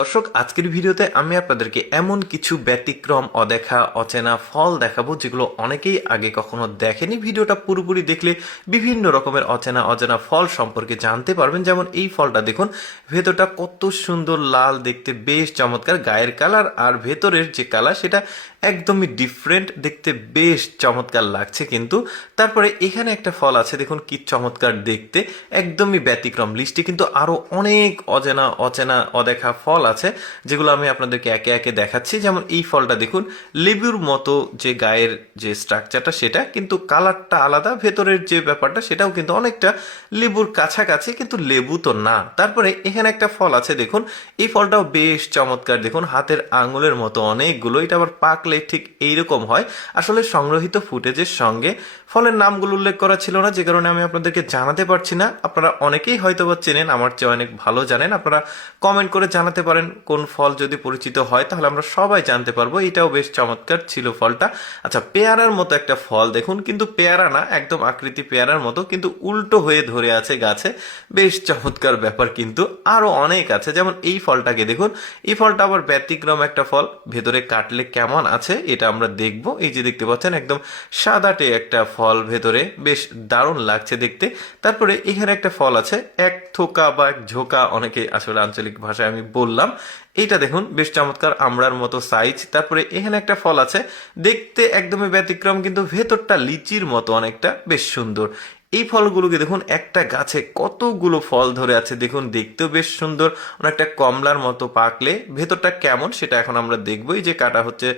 দর্শক, আজকের ভিডিওতে আমি আপনাদেরকে এমন কিছু ব্যতিক্রম, অদেখা, অচেনা ফল দেখাবো যেগুলো অনেকেই আগে কখনো দেখেনি। ভিডিওটা পুরোপুরি দেখলে বিভিন্ন রকমের অচেনা অজানা ফল সম্পর্কে জানতে পারবেন। যেমন এই ফলটা দেখুন, ভেতরটা কত সুন্দর লাল, দেখতে বেশ চমৎকার। গায়ের কালার আর ভেতরের যে কালার সেটা একদমই ডিফারেন্ট, দেখতে বেশ চমৎকার লাগছে। কিন্তু তারপরে এখানে একটা ফল আছে, দেখুন কি চমৎকার দেখতে, একদমই ব্যতিক্রম। লিস্টে কিন্তু আরো অনেক অজানা অচেনা অদেখা ফল আছে যেগুলো আমি আপনাদেরকে একে একে দেখাচ্ছি। যেমন এই ফলটা দেখুন, লেবুর মতো যে গায়ের যে স্ট্রাকচারটা সেটা, কিন্তু কালারটা আলাদা, ভেতরের যে ব্যাপারটা সেটাও কিন্তু অনেকটা লেবুর কাছাকাছি, কিন্তু লেবু তো না। তারপরে এখানে একটা ফল আছে দেখুন, এই ফলটাও বেশ চমৎকার। দেখুন হাতের আঙুলের মতো অনেকগুলো, এটা আবার পাকলে ঠিক এইরকম হয়। আসলে সংগ্রহিত ফুটেজের সঙ্গে ফলের নামগুলো উল্লেখ করা ছিল না, যে কারণে আমি আপনাদেরকে জানাতে পারছি না। আপনারা অনেকেই হয়তো বা চেনেন, আমার চেয়ে অনেক ভালো জানেন। আপনারা কমেন্ট করে জানাতে পারেন কোন ফল যদি পরিচিত হয়, তাহলে আমরা সবাই জানতে পারবো। এটাও বেশ চমৎকার ছিল ফলটা। আচ্ছা, পেয়ারার মতো একটা ফল দেখুন, কিন্তু পেয়ারা না, একদম আকৃতি পেয়ারার মতো, কিন্তু উল্টো হয়ে ধরে আছে গাছে। বেশ চমৎকার ব্যাপার। কিন্তু আরো অনেক আছে, যেমন এই ফলটাকে দেখুন, এই ফলটা আবার ব্যতিক্রম একটা ফল। ভেতরে কাটলে কেমন আছে এটা আমরা দেখবো। এই যে দেখতে পাচ্ছেন, একদম সাদাটে একটা ফল, ভেতরে বেশ দারুণ লাগছে দেখতে। তারপরে এখানে একটা ফল আছে, এক থোকা বা এক ঝোকা, অনেকে আসলে আঞ্চলিক ভাষায় আমি বললাম। এইটা দেখুন বেশ চমৎকার, আমড়ার মতো সাইজ। তারপরে এখানে একটা ফল আছে, দেখতে একদমই ব্যতিক্রম, কিন্তু ভেতরটা লিচির মতো অনেকটা, বেশ সুন্দর। এই ফলগুলোকে দেখুন, একটা গাছে কতগুলো ফল ধরে আছে দেখুন, দেখতেও বেশ সুন্দর, অনেকটা কমলার মতো। পাকলে ভেতরটা কেমন সেটা এখন আমরা দেখবো। এই যে কাটা হচ্ছে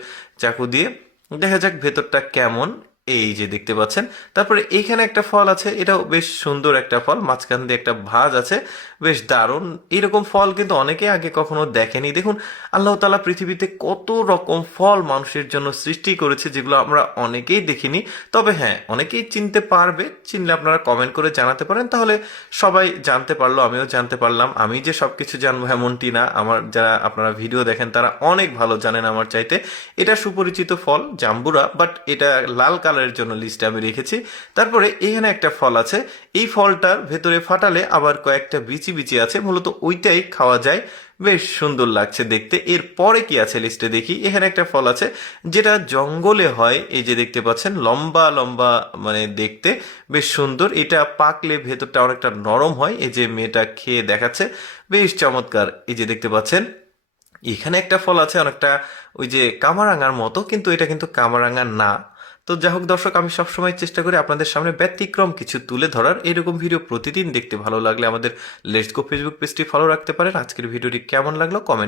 চাকু দিয়ে, দেখা যাক ভেতরটা কেমন। এই যে দেখতে পাচ্ছেন। তারপরে এইখানে একটা ফল আছে, এটাও বেশ সুন্দর একটা ফল, মাঝখান দিয়ে একটা ভাঁজ আছে, বেশ দারুণ। এইরকম ফল কিন্তু অনেকে আগে কখনো দেখেনি। দেখুন আল্লাহ তাআলা পৃথিবীতে কত রকম ফল মানুষের জন্য সৃষ্টি করেছে, যেগুলো আমরা অনেকেই দেখিনি। তবে হ্যাঁ, অনেকেই চিনতে পারবে। চিনলে আপনারা কমেন্ট করে জানাতে পারেন, তাহলে সবাই জানতে পারলো, আমিও জানতে পারলাম। আমি যে সবকিছু জানবো এমনটি না, আমার যারা আপনারা ভিডিও দেখেন তারা অনেক ভালো জানেন আমার চাইতে। এটা সুপরিচিত ফল, জাম্বুরা, বাট এটা লাল কালারের জন্য লিস্টে আমি রেখেছি। তারপরে এখানে একটা ফল আছে, এই ফলটার ভেতরে ফাটালে আবার কয়েকটা বিচি বিচি আছে, মূলত ওইটাই খাওয়া যায়। বেশ সুন্দর লাগছে দেখতে। এর পরে কি আছে লিস্টে দেখি। এখানে একটা ফল আছে যেটা জঙ্গলে হয়, এই যে দেখতে পাচ্ছেন, লম্বা লম্বা, মানে দেখতে বেশ সুন্দর। এটা পাকলে ভেতরটা অনেকটা নরম হয়। এই যে মেয়েটা খেয়ে দেখাচ্ছে, বেশ চমৎকার। এই যে দেখতে পাচ্ছেন, এখানে একটা ফল আছে অনেকটা ওই যে কামারাঙার মতো, কিন্তু এটা কিন্তু কামারাঙা না। তো যাই হোক দর্শক, আমি সবসময় চেষ্টা করি আপনাদের সামনে ব্যতিক্রম কিছু তুলে ধরার। এরকম ভিডিও প্রতিদিন দেখতে ভালো লাগলে আমাদের লেটস গো ফেসবুক পেজটি ফলো রাখতে পারেন। আজকের ভিডিওটি কেমন লাগলো কমেন্ট